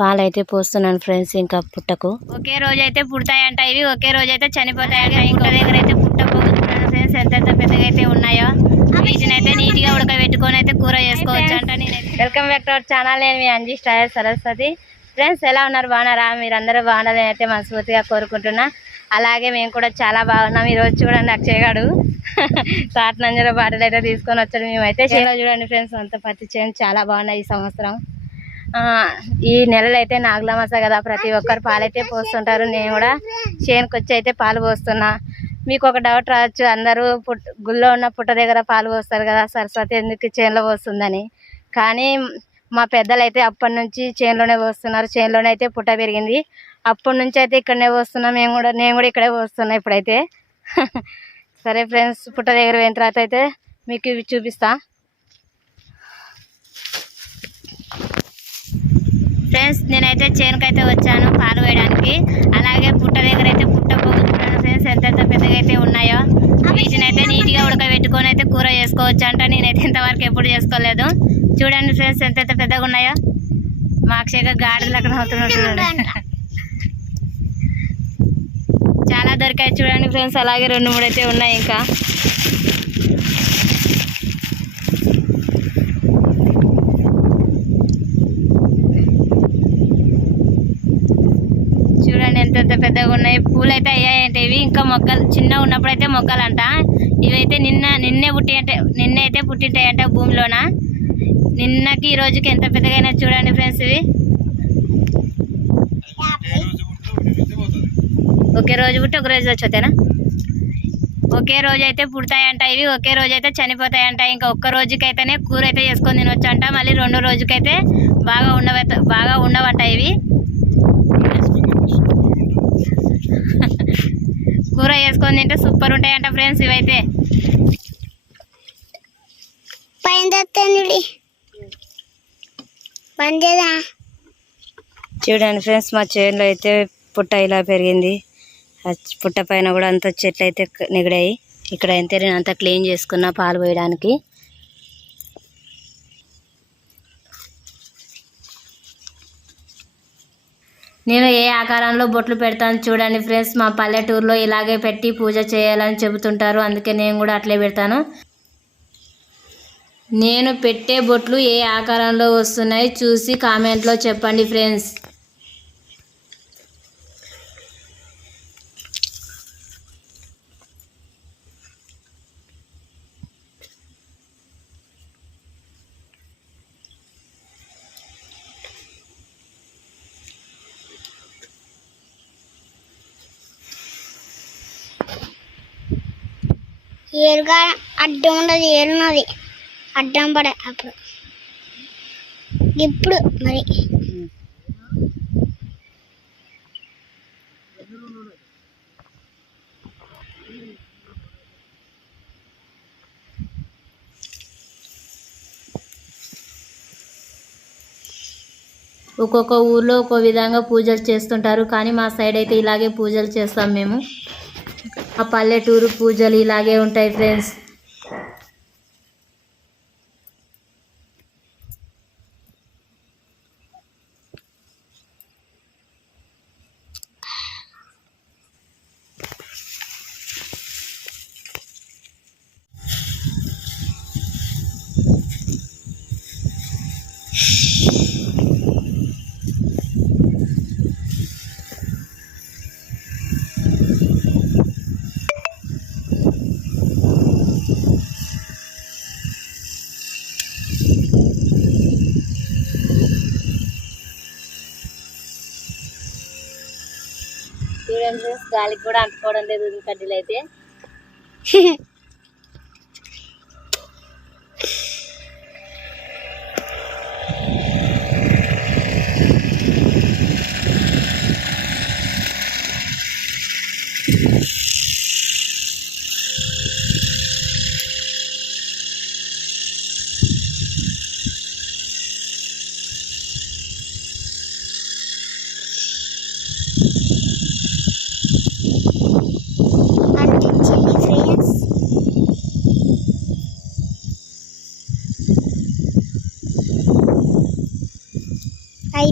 పాలైతే పోస్తున్నాను ఫ్రెండ్స్. ఇంకా పుట్టకు ఒకే రోజు అయితే పుడతాయంట ఇవి, ఒకే రోజు అయితే చనిపోతాయి. ఇంకో దగ్గర అయితే పుట్టపోతున్నాను ఫ్రెండ్స్. ఎంత పెద్దగా అయితే ఉన్నాయో వీటిని అయితే నీట్ గా ఉడకబెట్టుకొని అయితే కూర చేసుకోవచ్చు అంట. నేనైతే welcome back to our channel. నేను మీ అంజీ స్టైల్ సరస్వతి. ఫ్రెండ్స్ ఎలా ఉన్నారు, బాగున్నారా? మీరందరూ బాగుండాలని అయితే మనస్ఫూర్తిగా కోరుకుంటున్నా. అలాగే మేము కూడా చాలా బాగున్నాం. ఈరోజు చూడండి అక్షయ్ గాడు సాట్ నంజర బాటలు అయితే తీసుకొని వచ్చాడు. మేమైతే చేలో చూడండి ఫ్రెండ్స్, అంత పత్తి చేను చాలా బాగున్నాయి ఈ సంవత్సరం. ఈ నెలలో అయితే నాగులమాస కదా, ప్రతి ఒక్కరు పాలైతే పోస్తుంటారు. నేను కూడా చేనుకి వచ్చి అయితే పాలు పోస్తున్నా. మీకు ఒక డౌట్ రావచ్చు, అందరూ గుళ్ళో ఉన్న పుట్ట దగ్గర పాలు పోస్తారు కదా, సరస్వతి ఎందుకు చేనులో పోస్తుందని. కానీ మా పెద్దలు అయితే అప్పటి నుంచి చేనులోనే పోస్తున్నారు. చేనులోనే అయితే పుట్ట పెరిగింది. అప్పటి నుంచి అయితే ఇక్కడనే పోస్తున్నాం. నేను కూడా ఇక్కడే పోస్తున్నా ఇప్పుడైతే. సరే ఫ్రెండ్స్, పుట్ట దగ్గర పోయిన తర్వాత అయితే మీకు ఇవి చూపిస్తా. ఫ్రెండ్స్ నేనైతే చేనుకైతే వచ్చాను పాలు వేయడానికి. అలాగే పుట్ట దగ్గర అయితే పుట్ట పోగుతున్నాను ఫ్రెండ్స్. ఎంత పెద్దగా అయితే ఉన్నాయో వీటిని అయితే నీట్గా ఉడకబెట్టుకొని అయితే కూర చేసుకోవచ్చు అంట. నేనైతే ఇంతవరకు ఎప్పుడు చేసుకోలేదు. చూడండి ఫ్రెండ్స్ ఎంత పెద్దగా ఉన్నాయో. మా అక్షయగా గాడిదలు అక్కడ అవుతున్నట్టు చాలా దొరికాయి చూడండి ఫ్రెండ్స్. అలాగే 2-3 అయితే ఉన్నాయి ఇంకా. చూడండి ఎంత పెద్దగా ఉన్నాయి. పూలు అయితే అయ్యాయంటే ఇవి ఇంకా మొక్కలు చిన్నగా ఉన్నప్పుడు అయితే మొక్కలు అంట. ఇవైతే నిన్నే అయితే పుట్టింటాయంట భూమిలోన. నిన్నకి ఈ రోజుకి ఎంత పెద్దగా చూడండి ఫ్రెండ్స్. ఇవి ఒకే రోజు పుట్టి ఒక రోజు వచ్చేనా, ఒకే రోజు అయితే పుడతాయంట ఇవి, ఒకే రోజు అయితే చనిపోతాయంట. ఇంకా ఒక్క రోజుకైతేనే కూర అయితే చేసుకొని తినొచ్చు అంట. మళ్ళీ 2 రోజుకైతే బాగా ఉండవంట ఇవి. కూర చేసుకొని తింటే సూపర్ ఉంటాయంట ఫ్రెండ్స్ ఇవైతే. చూడండి ఫ్రెండ్స్, మా చేనులో అయితే పుట్ట ఇలా పెరిగింది. పుట్ట పైన కూడా అంత చెట్లు అయితే నిగడాయి. ఇక్కడ అయితే నేను అంతా క్లీన్ చేసుకున్నా పాలు పోయడానికి. నేను ఏ ఆకారంలో బొట్లు పెడతాను చూడండి ఫ్రెండ్స్. మా పల్లెటూరులో ఇలాగే పెట్టి పూజ చేయాలని చెబుతుంటారు, అందుకే నేను కూడా అట్లే పెడతాను. నేను పెట్టే బొట్లు ఏ ఆకారంలో వస్తున్నాయి చూసి కామెంట్లో చెప్పండి ఫ్రెండ్స్. ఏరుగా అడ్డం ఉండదు, ఏరున్నది అడ్డం పడే అప్పుడు ఇప్పుడు మరి ఒక్కొక్క ఊర్లో ఒక్కో విధంగా పూజలు చేస్తుంటారు. కానీ మా సైడ్ అయితే ఇలాగే పూజలు చేస్తాం మేము. ఆ పల్లెటూరు పూజలు ఇలాగే ఉంటాయి ఫ్రెండ్స్. చూడండి ఫ్రెండ్స్, గాలికి కూడా అంటుకోవడం లేదు కడ్డీలు అయితే. అంటించింది ఫ్రెండ్స్.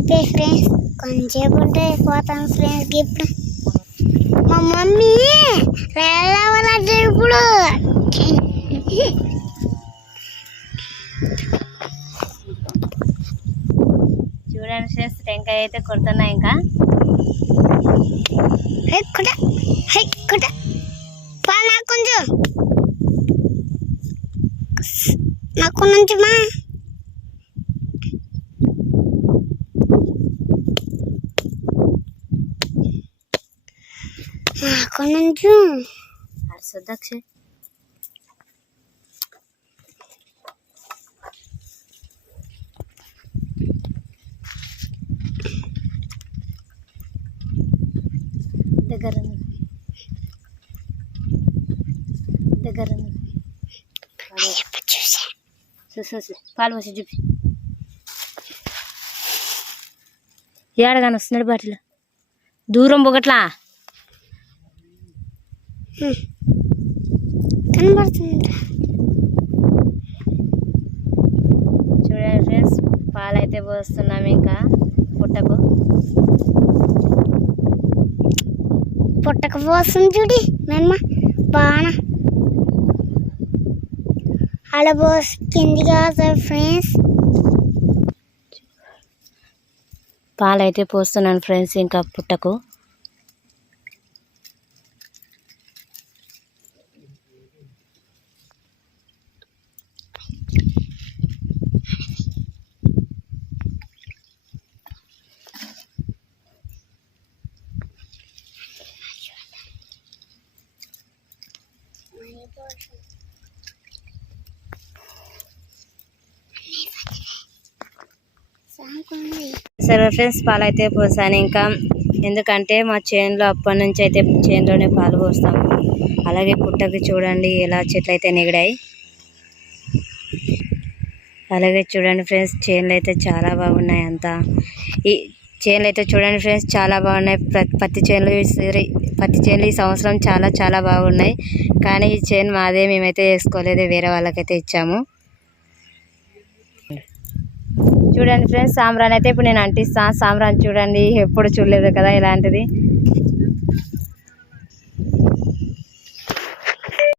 అయిపోయి ఫ్రెండ్స్, కొంచెంసేపు ఉంటే పోతాను ఫ్రెండ్స్. ఇప్పుడు మా మమ్మీ వెళ్ళాలంటే ఇప్పుడు చూడండి ఫ్రెండ్స్, టెంకాయ అయితే కొడుతున్నా. ఇంకా నాకు నుంచి మా నాకు నుంచి అరసొద్దక్ష దగ్గర దగ్గర చూసి పాలు పోసి చూపి. ఏడగాని వస్తున్నాడు బాటిలో, దూరం పొగట్లా కనబడుతుంది. చూడండి ఫ్రెండ్స్, పాలు అయితే పోస్తున్నాము ఇంకా పుట్టకు పోస్తుంది చూడి మేమ్మ బాగా అలా పోసి కింది కాదు ఫ్రెండ్స్. పాలు అయితే పోస్తున్నాను ఫ్రెండ్స్ ఇంకా పుట్టకు. సరే ఫ్రెండ్స్, పాలు అయితే పోసాను ఇంకా. ఎందుకంటే మా చేనులో అప్పటి నుంచి అయితే చేనులోనే పాలు పోస్తాము. అలాగే పుట్టకి చూడండి ఎలా చెట్లు అయితే నిగడాయి. అలాగే చూడండి ఫ్రెండ్స్, చేనులు అయితే చాలా బాగున్నాయి. అంతా ఈ చేనులు అయితే చూడండి ఫ్రెండ్స్ చాలా బాగున్నాయి. పత్తి చేనులు ఈ సంవత్సరం చాలా చాలా బాగున్నాయి. కానీ ఈ చేను మాదే, మేమైతే వేసుకోలేదు, వేరే వాళ్ళకైతే ఇచ్చాము. చూడండి ఫ్రెండ్స్, సాంబ్రాన్ అయితే ఇప్పుడు నేను అంటిస్తాను. సాంబ్రాన్ చూడండి, ఎప్పుడు చూడలేదు కదా ఇలాంటిది.